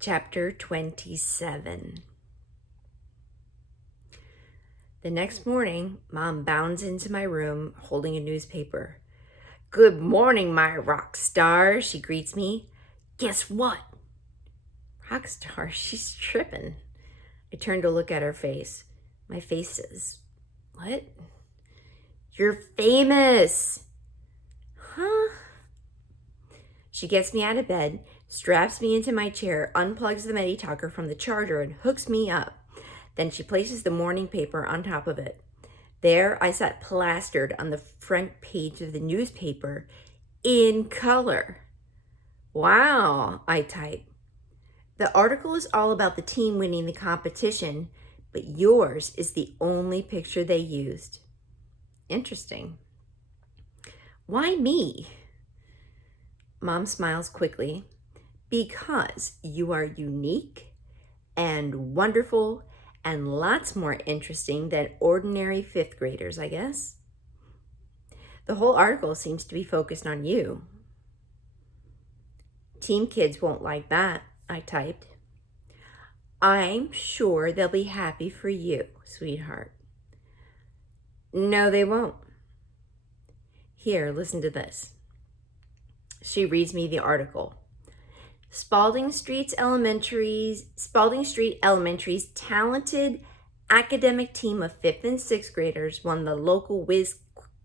Chapter 27. The next morning, Mom bounds into my room holding a newspaper. "Good morning, my rock star," she greets me. "Guess what?" Rock star? She's tripping. I turn to look at her face. My face says, "What?" "You're famous." "Huh?" She gets me out of bed, straps me into my chair, unplugs the Medi Talker from the charger, and hooks me up. Then she places the morning paper on top of it. There I sat plastered on the front page of the newspaper in color. "Wow," I type. "The article is all about the team winning the competition, but yours is the only picture they used." "Interesting. Why me?" Mom smiles quickly. "Because you are unique and wonderful and lots more interesting than ordinary fifth graders, I guess. The whole article seems to be focused on you." "Team kids won't like that," I typed. "I'm sure they'll be happy for you, sweetheart." "No, they won't. Here, listen to this." She reads me the article. Spalding Street Elementary's talented academic team of 5th and 6th graders won the local Whiz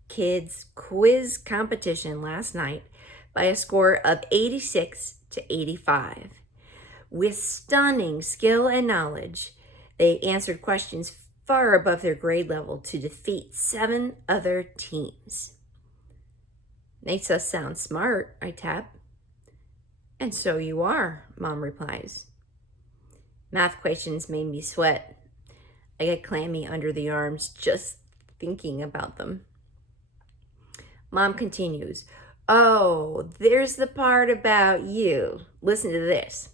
Kids quiz competition last night by a score of 86-85. With stunning skill and knowledge, they answered questions far above their grade level to defeat 7 other teams. "Makes us sound smart," I tap. "And so you are," Mom replies. Math questions made me sweat. I get clammy under the arms just thinking about them. Mom continues, "Oh, there's the part about you. Listen to this.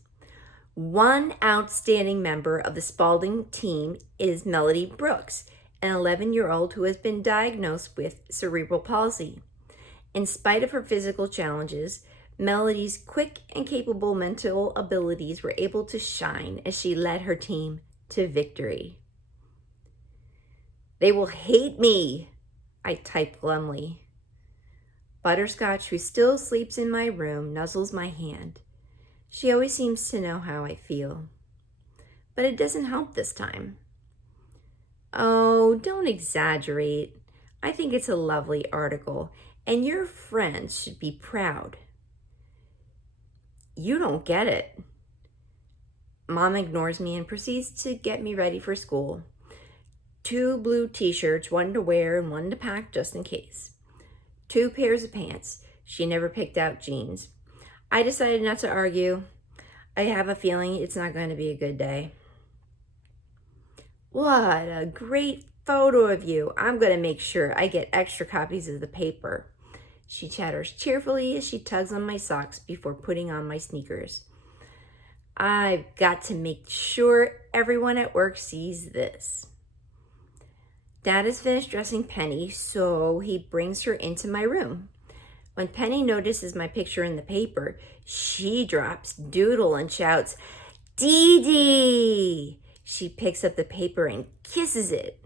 One outstanding member of the Spalding team is Melody Brooks, an 11-year-old who has been diagnosed with cerebral palsy. In spite of her physical challenges, Melody's quick and capable mental abilities were able to shine as she led her team to victory." "They will hate me," I type glumly. Butterscotch, who still sleeps in my room, nuzzles my hand. She always seems to know how I feel. But it doesn't help this time. "Oh, don't exaggerate. I think it's a lovely article, and your friends should be proud." "You don't get it." Mom ignores me and proceeds to get me ready for school. 2 blue t-shirts, one to wear and one to pack just in case. 2 pairs of pants. She never picked out jeans. I decided not to argue. I have a feeling it's not going to be a good day. "What a great photo of you. I'm going to make sure I get extra copies of the paper." She chatters cheerfully as she tugs on my socks before putting on my sneakers. "I've got to make sure everyone at work sees this." Dad has finished dressing Penny, so he brings her into my room. When Penny notices my picture in the paper, she drops Doodle and shouts, "Dee Dee!" She picks up the paper and kisses it.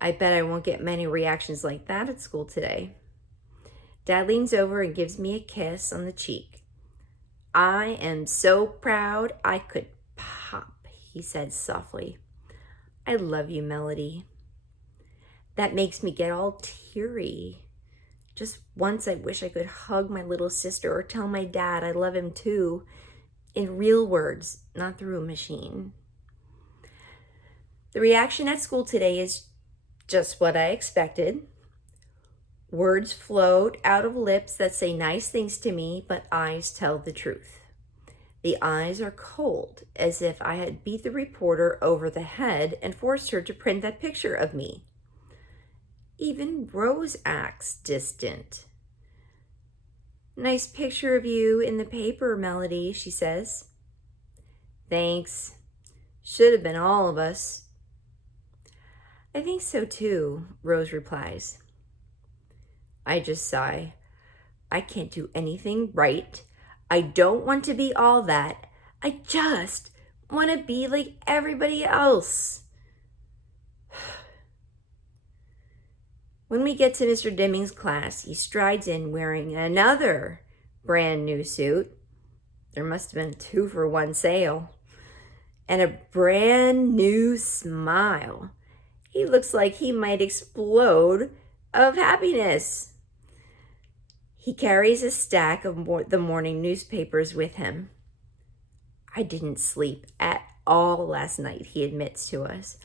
I bet I won't get many reactions like that at school today. Dad leans over and gives me a kiss on the cheek. "I am so proud I could pop," he said softly. "I love you, Melody." That makes me get all teary. Just once I wish I could hug my little sister or tell my dad I love him too, in real words, not through a machine. The reaction at school today is just what I expected. Words float out of lips that say nice things to me, but eyes tell the truth. The eyes are cold, as if I had beat the reporter over the head and forced her to print that picture of me. Even Rose acts distant. "Nice picture of you in the paper, Melody," she says. "Thanks. Should have been all of us." "I think so too," Rose replies. I just sigh. I can't do anything right. I don't want to be all that. I just want to be like everybody else. When we get to Mr. Deming's class, he strides in wearing another brand new suit. There must have been a 2-for-1 sale. And a brand new smile. He looks like he might explode of happiness. He carries a stack of the morning newspapers with him. I didn't sleep at all last night, he admits to us.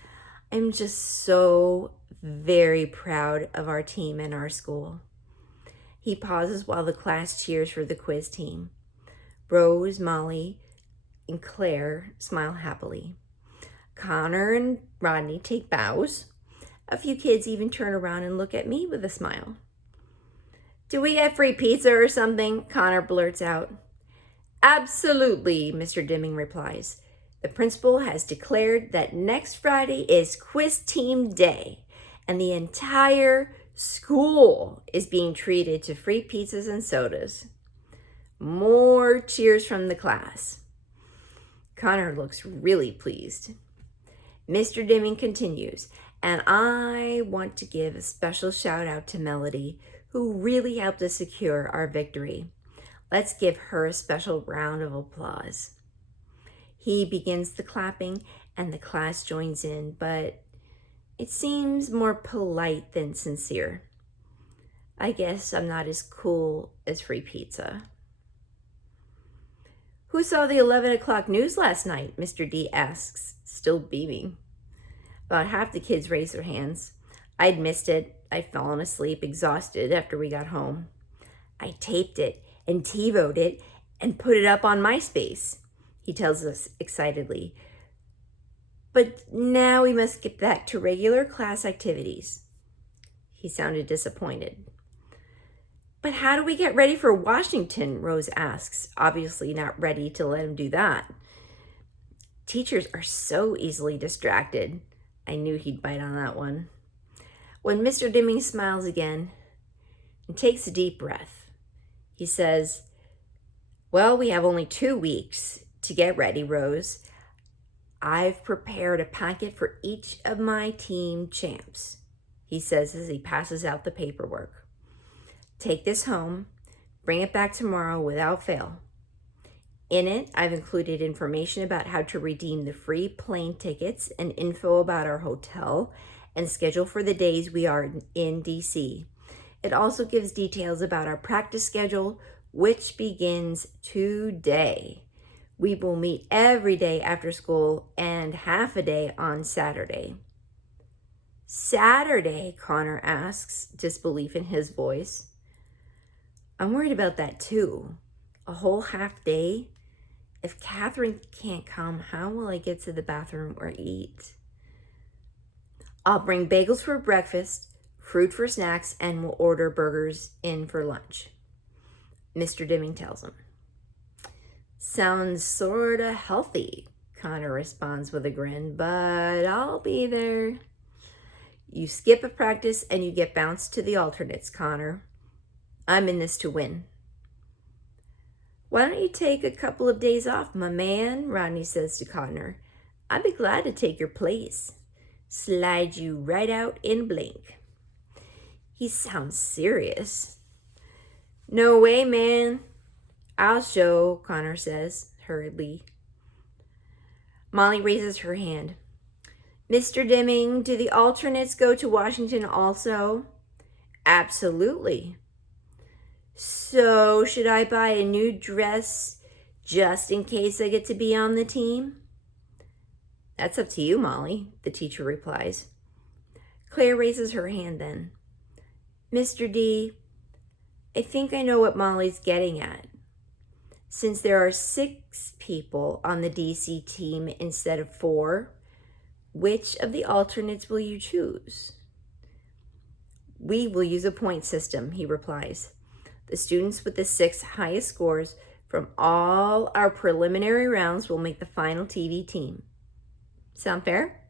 I'm just so very proud of our team and our school. He pauses while the class cheers for the quiz team. Rose, Molly, and Claire smile happily. Connor and Rodney take bows. A few kids even turn around and look at me with a smile. Do we get free pizza or something? Connor blurts out. Absolutely, Mr. Deming replies. The principal has declared that next Friday is quiz team day, and the entire school is being treated to free pizzas and sodas. More cheers from the class. Connor looks really pleased. Mr. Deming continues, and I want to give a special shout out to Melody, who really helped us secure our victory. Let's give her a special round of applause. He begins the clapping and the class joins in, but it seems more polite than sincere. I guess I'm not as cool as free pizza. Who saw the 11 o'clock news last night? Mr. D asks, still beaming. About half the kids raised their hands. I'd missed it. I'd fallen asleep, exhausted after we got home. I taped it and TiVoed it and put it up on MySpace, he tells us excitedly. But now we must get back to regular class activities. He sounded disappointed. But how do we get ready for Washington? Rose asks, obviously not ready to let him do that. Teachers are so easily distracted. I knew he'd bite on that one. When Mr. Deming smiles again and takes a deep breath, he says, well, we have only 2 weeks to get ready, Rose. I've prepared a packet for each of my team champs, he says as he passes out the paperwork. Take this home, bring it back tomorrow without fail. In it, I've included information about how to redeem the free plane tickets and info about our hotel and schedule for the days we are in DC. It also gives details about our practice schedule, which begins today. We will meet every day after school and half a day on Saturday. Saturday, Connor asks, disbelief in his voice. I'm worried about that too. A whole half day? If Catherine can't come, how will I get to the bathroom or eat? I'll bring bagels for breakfast, fruit for snacks, and we'll order burgers in for lunch, Mr. Deming tells him. Sounds sorta healthy, Connor responds with a grin, but I'll be there. You skip a practice and you get bounced to the alternates, Connor. I'm in this to win. Why don't you take a couple of days off, my man? Rodney says to Connor. I'd be glad to take your place. Slide you right out in a blink. He sounds serious. No way, man. I'll show, Connor says hurriedly. Molly raises her hand. Mr. Deming, do the alternates go to Washington also? Absolutely. So, should I buy a new dress just in case I get to be on the team? That's up to you, Molly, the teacher replies. Claire raises her hand then. Mr. D, I think I know what Molly's getting at. Since there are 6 people on the DC team instead of 4, which of the alternates will you choose? We will use a point system, he replies. The students with the 6 highest scores from all our preliminary rounds will make the final TV team. Sound fair?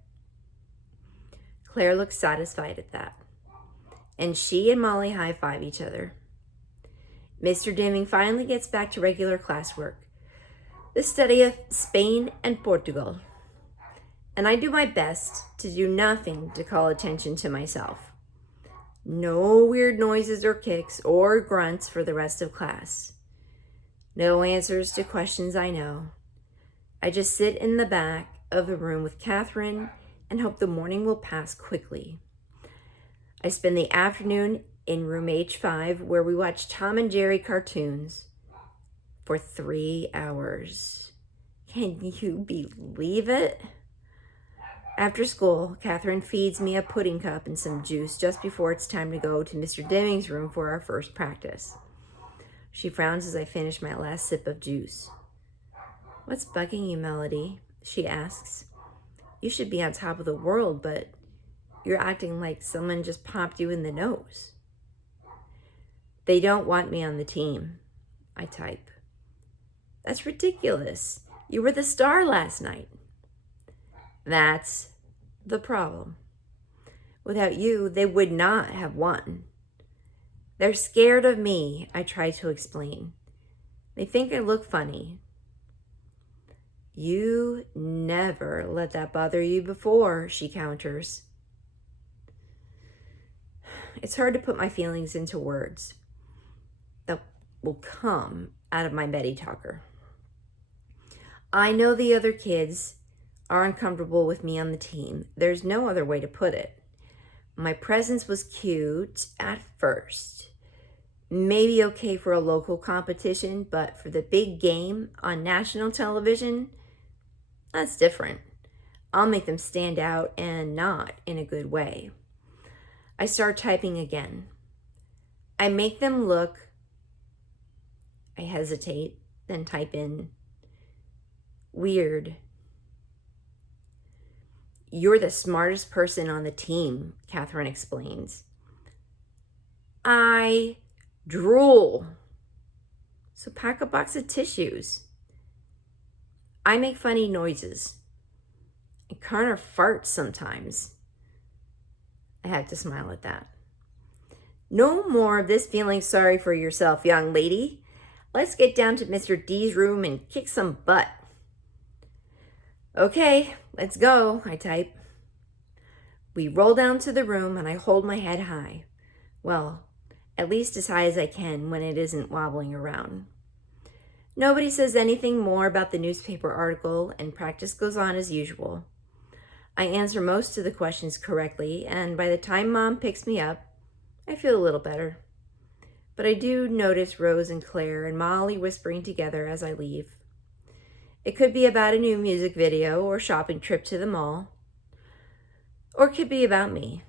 Claire looks satisfied at that, and she and Molly high-five each other. Mr. Deming finally gets back to regular classwork. the study of Spain and Portugal, and I do my best to do nothing to call attention to myself. No weird noises or kicks or grunts for the rest of class. No answers to questions I know. I just sit in the back of the room with Catherine and hope the morning will pass quickly. I spend the afternoon in room H5 where we watch Tom and Jerry cartoons for 3 hours. Can you believe it? After school, Catherine feeds me a pudding cup and some juice just before it's time to go to Mr. Deming's room for our first practice. She frowns as I finish my last sip of juice. "What's bugging you, Melody?" she asks. "You should be on top of the world, but you're acting like someone just popped you in the nose." "They don't want me on the team," I type. "That's ridiculous. You were the star last night." "That's the problem. Without you, they would not have won. They're scared of me," I try to explain. "They think I look funny." "You never let that bother you before," she counters. It's hard to put my feelings into words that will come out of my Betty talker. I know the other kids are uncomfortable with me on the team. There's no other way to put it. My presence was cute at first. Maybe okay for a local competition, but for the big game on national television, that's different. I'll make them stand out, and not in a good way. I start typing again. I make them look. I hesitate, then type in weird. "You're the smartest person on the team," Catherine explains. I drool. So pack a box of tissues. I make funny noises. I kind of fart sometimes. I had to smile at that. "No more of this feeling sorry for yourself, young lady. Let's get down to Mr. D's room and kick some butt." "Okay, let's go," I type. We roll down to the room and I hold my head high. Well, at least as high as I can when it isn't wobbling around. Nobody says anything more about the newspaper article, and practice goes on as usual. I answer most of the questions correctly, and by the time Mom picks me up, I feel a little better. But I do notice Rose and Claire and Molly whispering together as I leave. It could be about a new music video or shopping trip to the mall, or it could be about me.